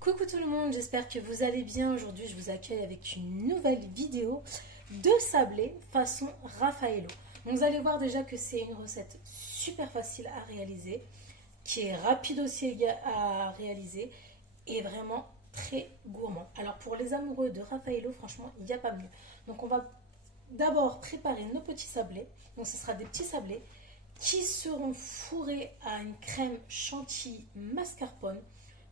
Coucou tout le monde, j'espère que vous allez bien. Aujourd'hui, je vous accueille avec une nouvelle vidéo de sablé façon Raffaello. Donc, vous allez voir déjà que c'est une recette super facile à réaliser, qui est rapide aussi à réaliser et vraiment très gourmand. Alors, pour les amoureux de Raffaello, franchement, il n'y a pas mieux. Donc, on va d'abord préparer nos petits sablés. Donc, ce sera des petits sablés qui seront fourrés à une crème chantilly mascarpone,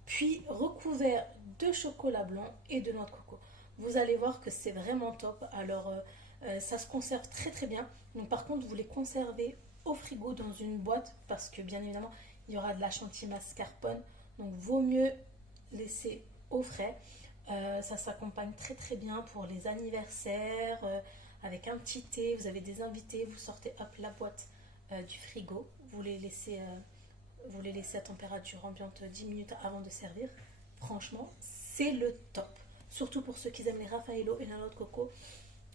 puis recouvert de chocolat blanc et de noix de coco. Vous allez voir que c'est vraiment top. Alors, ça se conserve très très bien. Donc, par contre, vous les conservez au frigo dans une boîte parce que bien évidemment, il y aura de la chantilly mascarpone. Donc, vaut mieux laisser au frais. Ça s'accompagne très très bien pour les anniversaires, avec un petit thé. Vous avez des invités, vous sortez hop la boîte du frigo, vous les laissez à température ambiante 10 minutes avant de servir. Franchement, c'est le top. Surtout pour ceux qui aiment les Raffaello et la noix de coco.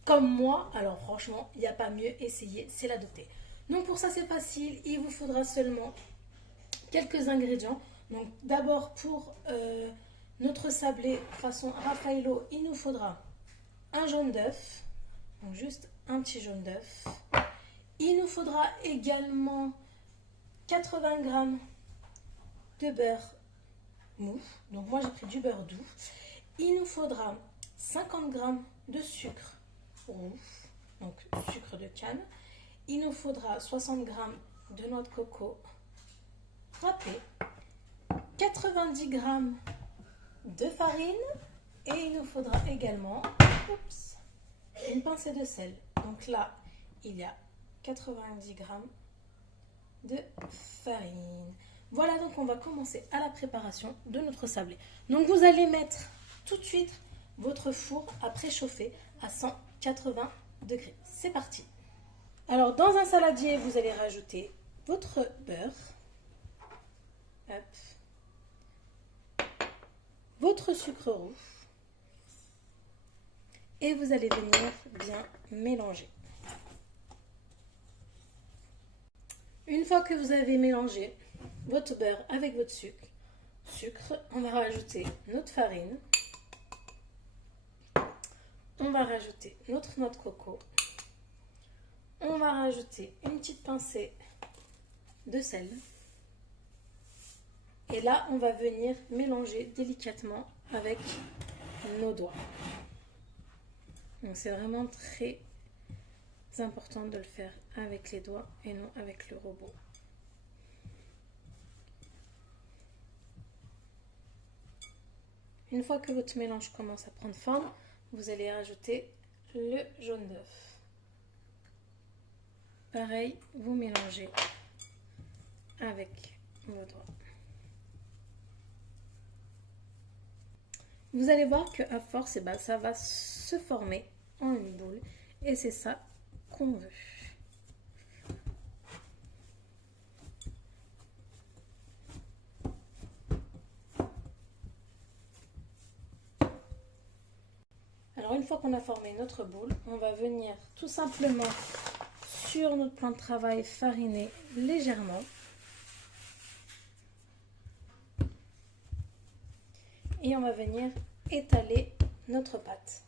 Comme moi, alors franchement, il n'y a pas mieux. Essayez, c'est l'adopter. Donc pour ça, c'est facile. Il vous faudra seulement quelques ingrédients. Donc d'abord, pour notre sablé façon Raffaello, il nous faudra un jaune d'œuf. Donc juste un petit jaune d'œuf. Il nous faudra également 80 g de beurre mou. Donc moi j'ai pris du beurre doux. Il nous faudra 50 g de sucre roux, donc sucre de canne. Il nous faudra 60 g de noix de coco râpée, 90 g de farine et il nous faudra également une pincée de sel. Donc là, il y a 90 g de farine. Voilà, donc on va commencer à la préparation de notre sablé. Donc vous allez mettre tout de suite votre four à préchauffer à 180 degrés. C'est parti. Alors dans un saladier, vous allez rajouter votre beurre, hop, votre sucre roux et vous allez venir bien mélanger. Une fois que vous avez mélangé votre beurre avec votre sucre, on va rajouter notre farine, on va rajouter notre noix de coco, on va rajouter une petite pincée de sel et là on va venir mélanger délicatement avec nos doigts. Donc c'est vraiment très important de le faire avec les doigts et non avec le robot. Une fois que votre mélange commence à prendre forme, vous allez rajouter le jaune d'œuf. Pareil, vous mélangez avec vos doigts. Vous allez voir qu'à force, ça va se former en une boule et c'est ça qu'on veut. Alors une fois qu'on a formé notre boule, on va venir tout simplement sur notre plan de travail fariner légèrement. Et on va venir étaler notre pâte.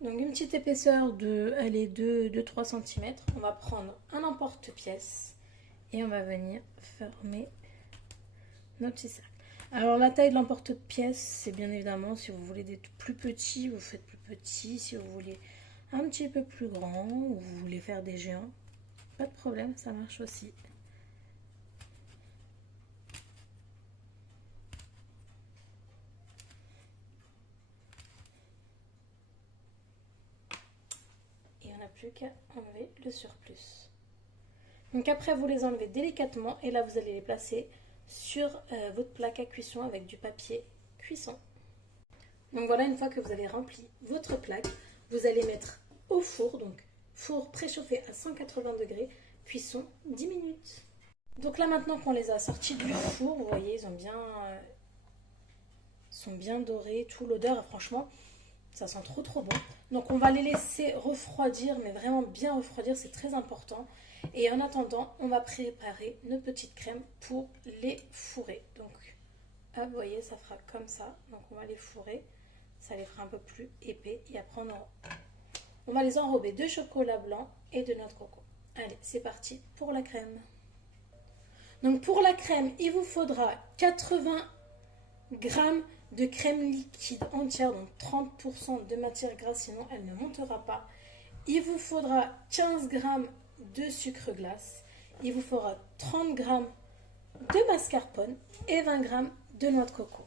Donc une petite épaisseur de 2-3 cm. On va prendre un emporte-pièce et on va venir fermer notre petit cercle. Alors la taille de l'emporte-pièce, c'est bien évidemment si vous voulez des plus petits, vous faites plus petit. Si vous voulez un petit peu plus grand ou vous voulez faire des géants, pas de problème, ça marche aussi. Plus qu'à enlever le surplus. Donc après vous les enlevez délicatement et là vous allez les placer sur votre plaque à cuisson avec du papier cuisson. Donc voilà, une fois que vous avez rempli votre plaque, vous allez mettre au four, donc four préchauffé à 180 degrés, cuisson 10 minutes. Donc là maintenant qu'on les a sortis du four, vous voyez ils ont bien sont bien dorés, tout l'odeur, franchement, ça sent trop trop bon. Donc on va les laisser refroidir, mais vraiment bien refroidir, c'est très important. Et en attendant, on va préparer nos petites crèmes pour les fourrer. Donc, hop, vous voyez, ça fera comme ça. Donc on va les fourrer, ça les fera un peu plus épais. Et après, on va les enrober de chocolat blanc et de noix de coco. Allez, c'est parti pour la crème. Donc pour la crème, il vous faudra 80 g de crème liquide entière, donc 30% de matière grasse, sinon elle ne montera pas. Il vous faudra 15 g de sucre glace. Il vous faudra 30 g de mascarpone et 20 g de noix de coco.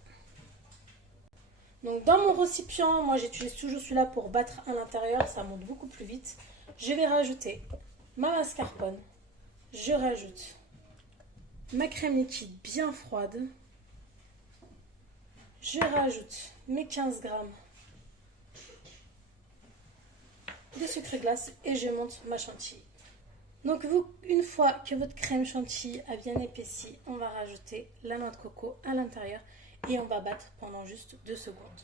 Donc dans mon récipient, moi j'utilise toujours celui-là pour battre à l'intérieur, ça monte beaucoup plus vite. Je vais rajouter ma mascarpone. Je rajoute ma crème liquide bien froide. Je rajoute mes 15 g de sucre glace et je monte ma chantilly. Donc une fois que votre crème chantilly a bien épaissi, on va rajouter la noix de coco à l'intérieur et on va battre pendant juste 2 secondes.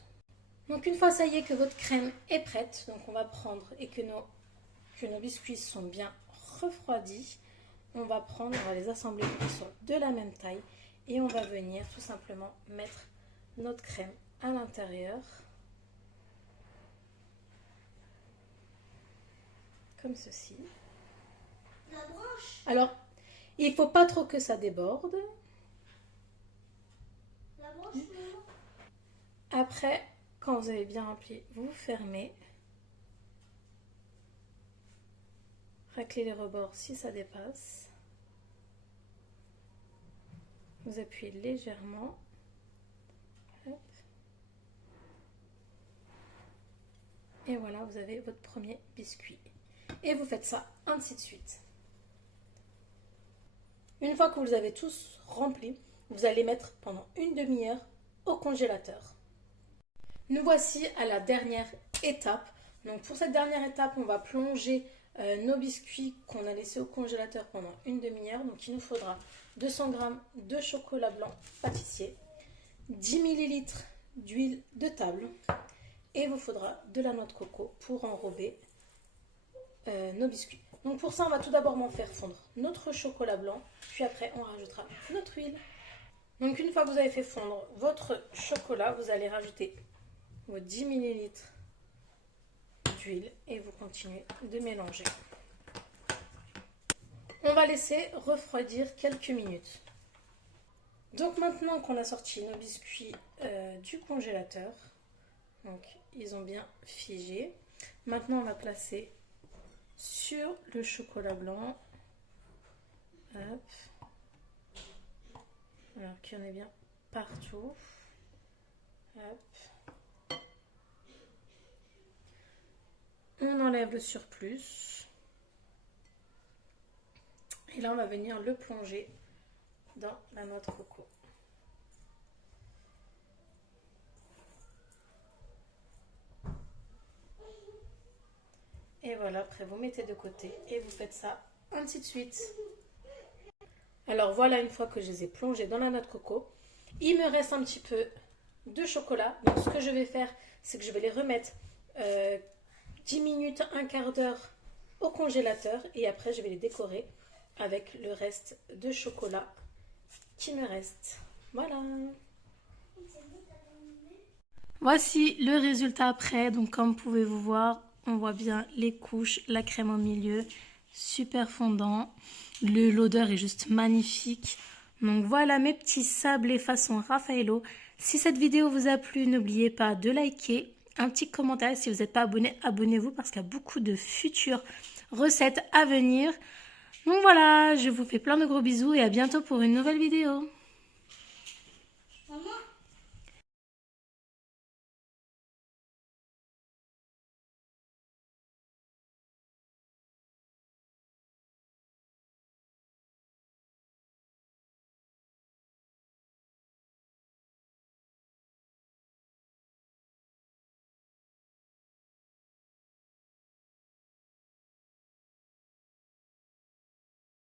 Donc une fois ça y est que votre crème est prête, donc on va prendre et que nos biscuits sont bien refroidis, on va les assembler pour qu'ils soient de la même taille et on va venir tout simplement mettre notre crème à l'intérieur, comme ceci. La branche. Alors, il ne faut pas trop que ça déborde. La branche, maman. Après, quand vous avez bien rempli, vous fermez. Raclez les rebords si ça dépasse. Vous appuyez légèrement. Hop. Et voilà, vous avez votre premier biscuit. Et vous faites ça ainsi de suite. Une fois que vous les avez tous remplis, vous allez mettre pendant une demi-heure au congélateur. Nous voici à la dernière étape. Donc pour cette dernière étape, on va plonger nos biscuits qu'on a laissés au congélateur pendant une demi-heure. Donc il nous faudra 200 g de chocolat blanc pâtissier, 10 ml d'huile de table et il vous faudra de la noix de coco pour enrober nos biscuits. Donc pour ça, on va tout d'abord faire fondre notre chocolat blanc, puis après on rajoutera notre huile. Donc une fois que vous avez fait fondre votre chocolat, vous allez rajouter vos 10 ml d'huile et vous continuez de mélanger. On va laisser refroidir quelques minutes. Donc maintenant qu'on a sorti nos biscuits du congélateur, donc ils ont bien figé, maintenant on va placer sur le chocolat blanc. Hop. Alors qu'il y en ait bien partout. Hop. On enlève le surplus. Et là, on va venir le plonger dans la noix de coco. Et voilà, après vous mettez de côté et vous faites ça ainsi de suite. Alors voilà, une fois que je les ai plongés dans la noix de coco, il me reste un petit peu de chocolat. Donc ce que je vais faire, c'est que je vais les remettre 10 minutes, un quart d'heure au congélateur et après je vais les décorer avec le reste de chocolat qui me reste. Voilà. Voici le résultat après. Donc comme vous pouvez vous voir, on voit bien les couches, la crème au milieu, super fondant. L'odeur est juste magnifique. Donc voilà mes petits sablés façon Raffaello. Si cette vidéo vous a plu, n'oubliez pas de liker, un petit commentaire. Si vous n'êtes pas abonné, abonnez-vous parce qu'il y a beaucoup de futures recettes à venir. Donc voilà, je vous fais plein de gros bisous et à bientôt pour une nouvelle vidéo.